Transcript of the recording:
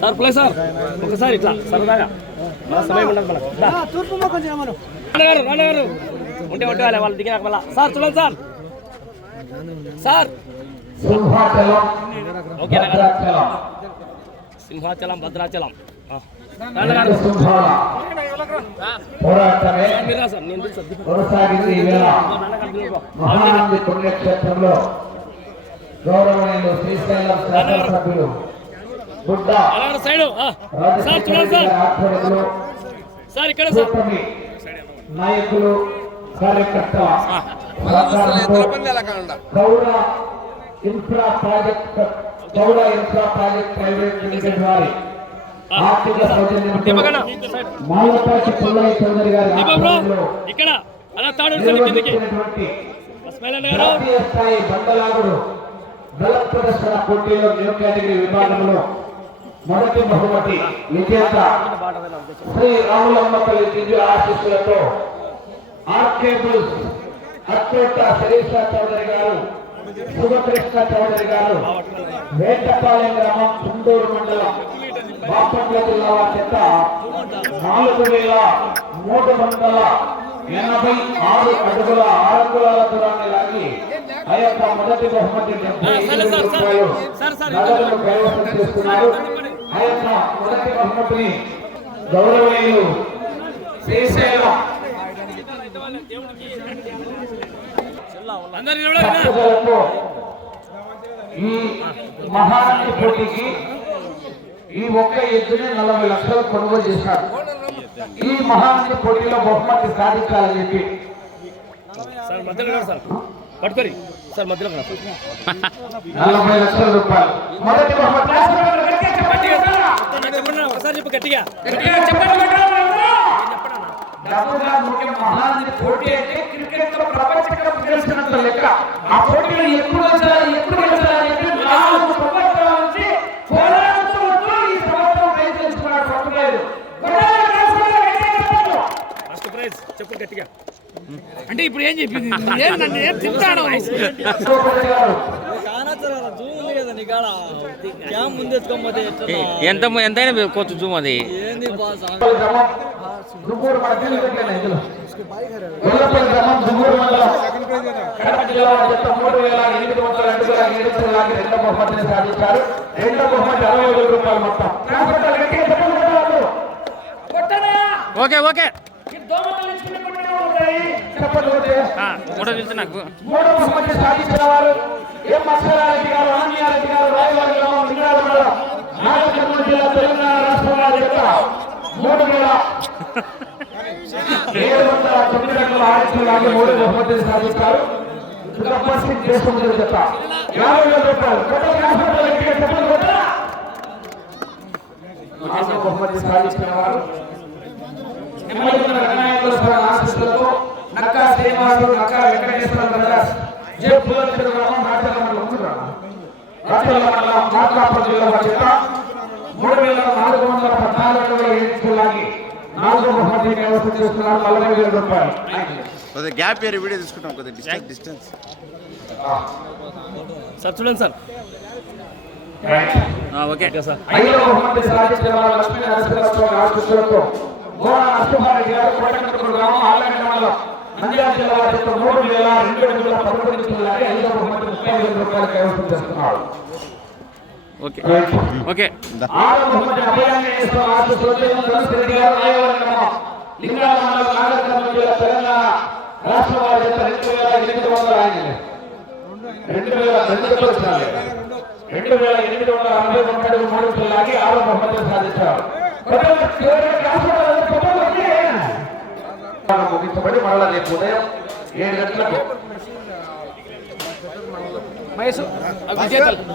Sir play sir. ఒకసారి ఇట్లా సరదాగా. మన సమయం ఉండదు మనకు నాన్నగారు నాన్నగారు ఉంటే ఉంటే వాళ్ళ వాళ్ళు దిగినాక మళ్ళా. సార్ చూడండి sir. Sir. Simhachalam okay Bhadrachalam. Simhachalam Bhadrachalam. పోరాటమే. కొనసాగింది ఈ వేళ. నాన్నగారు పిలువు. మహానంది పుణ్యక్షేత్రంలో గౌరవనీయులు శ్రీశైలం శాసనసభ్యులు సార్ ఆధ్వర్యంలో సార్ ఇక్కడ సార్. కూటమి నాయకులు కార్యకర్తల సహకారంతో Kaura infra project Kaura infra project private limited వారి ఆర్థిక సౌజన్యంతో సైడ్ మాలపాటి పుల్లయ్య చౌదరి గారి ఇక్కడ. అలా తాడు స్థాయి బండలాగుడు దళ ప్రదర్శన పోటీలో న్యూ కేటగిరీ విభాగంలో మొదటి బహుమతి విజేత శ్రీ రాములమ్మ తల్లి దివ్య ఆశీస్సులతో ఆర్కేబుల్స్ అత్యంత శరీష చౌదరి గారు శుభకృష్ణ చౌదరి గారు వేటపాలెం గ్రామం చుండూరు మండలం బాపట్ల జిల్లా వారి చేత నాలుగు వేల మూడు వందల ఎనభై ఆరు అడుగుల ఆరంగుళాల దూరాన్ని లాగి ఆ యొక్క మొదటి బహుమతి నగదును కైవసం చేస్తున్నారు. ఆ యొక్క మొదటి బహుమతిని గౌరవనీయులు శ్రీశైలం. ఈ మహారాష్ట్ర పోటీకి ఈ ఒక్క ఎద్దుని నలభై లక్షలు కొనుగోలు చేశారు. ఈ మహారాష్ట్ర పోటీలో బహుమతి సాధించాలని చెప్పి. సార్ మధ్యలో రా సార్. పట్టుకొని సార్ మధ్యలో రా. నలభై లక్షల రూపాయలు. మొదటి చెప్పండి. నా, ఒకసారి చెప్పు గట్టిగా. డబ్బుగా ముఖ్యం మహారాష్ట్ర పోటీ అంటే క్రికెట్లో ప్రపంచ కప్ గెలిచినంత లెక్క. ఆ పోటీలో ఎప్పుడు గెలిచాలి ఎప్పుడు గట్టిగా. అంటే ఇప్పుడు ఏం చెప్పింది? ఏం నన్ను ఏం తింటాడు ఎంత ఎంతైనా పెట్టుకోవచ్చు జూమ్ అది. Okay okay. ఫోటో చూసి నాకు. మూడో బహుమతి సాధించిన వారు ఎం అక్షరారెడ్డి గారు అనంయారెడ్డి గారు రాయవారి గ్రామం లింగాల మండలం నాగకర్నూలు జిల్లా తెలంగాణ రాష్ట్రం వారి యొక్క మూడు వేల ఏడు వందల తొమ్మిది వందల ఆరు మూడు బహుమతిని సాధిస్తారు. గబ్బర్ సింగ్ దేశం జత యాభై వేల రూపాయలు. కొత్త రాష్ట్రంలో గట్టిగా చెప్పండి కొట్టరా. నాలుగో బహుమతి సాధించిన వారు. స్వామి ఆశీస్సులతో నక్కా శ్రీనివాసుడు నక్కా వెంకటేశ్వర బ్రదర్స్ జే పుల్లచెరు గ్రామం నాటక మండలం ఉందిరా రాచల మండలం మార్కాపురం జిల్లా చేత మూడు వేల నాలుగు వందల పద్నాలుగు వందల ఏడు లాగి నాలుగో బహుమతి కైవసం చేస్తున్నారు. నలభై వేల రూపాయలు. కొద్దిగా గ్యాప్ ఏరి వీడియో తీసుకుంటాం కొద్దిగా డిస్టెన్స్ డిస్టెన్స్. సార్ చూడండి సార్. Okay okay. సార్ ఐదో బహుమతి సాధించిన లక్ష్మీ నరసింహస్వామి ఆశీస్సులతో గోడ నరసింహారెడ్డి గారు కోటకట్టుకుడు గ్రామం ఆలయ మండలం నంద్యాల జిల్లా వారి యొక్క మూడు వేల రెండు వందల పదకొండు లాగి ఐదో బహుమతి ముప్పై వేల రూపాయలు కైవసం చేస్తున్నారు. ఓకే. ఓకే. ఆరో బహుమతి అభయాంజనేయ స్వామి ఆశీస్సులతో ధనుష్ రెడ్డి గారు రాయవరం గ్రామం లింగాల మండలం నాగరికర్నూలు జిల్లా తెలంగాణ రాష్ట్ర వారి యొక్క రెండు వేల ఎనిమిది వందల ఆంజనేయ రెండు వేల రెండు వచ్చినారు రెండు వేల ఎనిమిది వందల అరవై ఒకటి మూడు లాగి ఆరో బహుమతి సాధించారు. ముగించబడి మరలా రేపు ఉదయం ఏడు గంటలకు